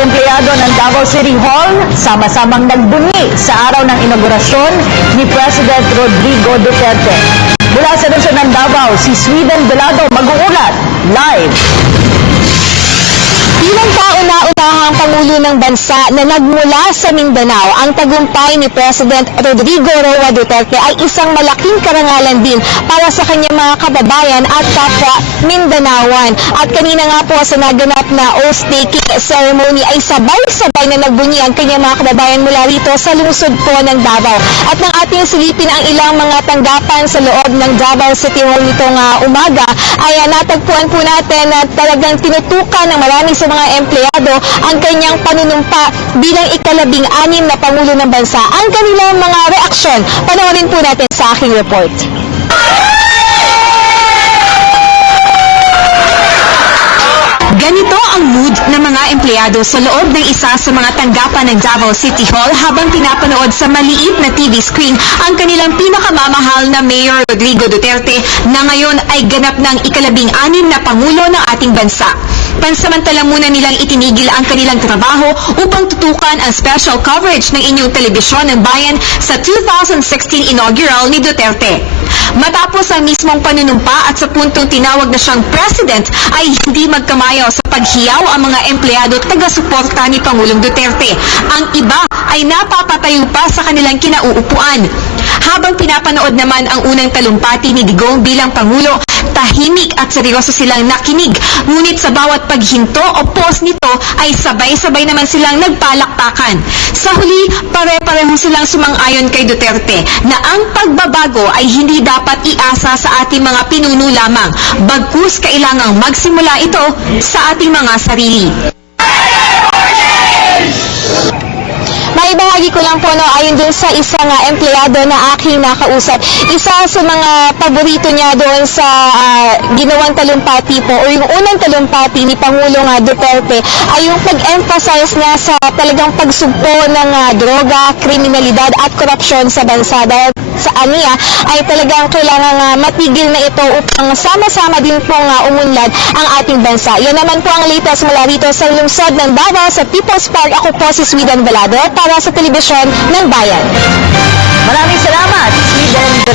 empleyado ng Davao City Hall sama-samang nagbunyi sa araw ng inaugurasyon ni President Rodrigo Duterte. Mula sa lungsod ng Davao, si Sweden Velado mag-uulat live. Bilang kauna-unahang Pangulo ng Bansa na nagmula sa Mindanao, ang tagumpay ni President Rodrigo Roa Duterte ay isang malaking karangalan din para sa kanyang mga kababayan at kapwa Mindanaoan. At kanina nga po sa naganap na oath-taking ceremony ay sabay-sabay na nagbunyi ang kanyang mga kababayan mula rito sa lungsod po ng Davao. At nang ating silipin ang ilang mga tanggapan sa loob ng Davao City Hall nitong umaga, ay natagpuan po natin na talagang tinutukan ng marami sa mga empleyado ang kanyang panunumpa bilang ika-16 na Pangulo ng Bansa. Ang kanilang mga reaksyon, panoorin po natin sa aking report. Ganito ang mood ng mga empleyado sa loob ng isa sa mga tanggapan ng Davao City Hall habang pinapanood sa maliit na TV screen ang kanilang pinakamamahal na Mayor Rodrigo Duterte na ngayon ay ganap ng ika-16 na Pangulo ng ating bansa. Pansamantala muna nilang itinigil ang kanilang trabaho upang tutukan ang special coverage ng inyong telebisyon ng bayan sa 2016 inaugural ni Duterte. Matapos ang mismong panunumpa at sa puntong tinawag na siyang president ay hindi magkamayaw sa paghiyaw ang mga empleyado at taga-suporta ni Pangulong Duterte. Ang iba ay napapatayo pa sa kanilang kinauupuan. Habang pinapanood naman ang unang talumpati ni Digong bilang Pangulo, tahimik at seryoso silang nakinig. Ngunit sa bawat paghinto o pause nito ay sabay-sabay naman silang nagpalakpakan. Sa huli, pare-pareho silang sumang-ayon kay Duterte na ang pagbabago ay hindi dapat iasa sa ating mga pinuno lamang. Bagkus kailangang magsimula ito sa ating mga sarili. Maibahagi ko lang po ayon dun sa isang empleyado na aking nakausap. Isa sa mga paborito niya doon sa ginawang talumpati po o yung unang talumpati ni Pangulong Duterte ay yung pag-emphasize niya sa talagang pagsugpo ng droga, kriminalidad at korupsyon sa bansa. Dahil sa aniya ay talagang kailangan matigil na ito upang sama-sama din pong umunlad ang ating bansa. Yan naman po ang latest mula rito sa lungsod ng Davao sa People's Park. Ako po si Sweden Velado para sa telebisyon ng Bayan. Maraming salamat, Sweden Velado.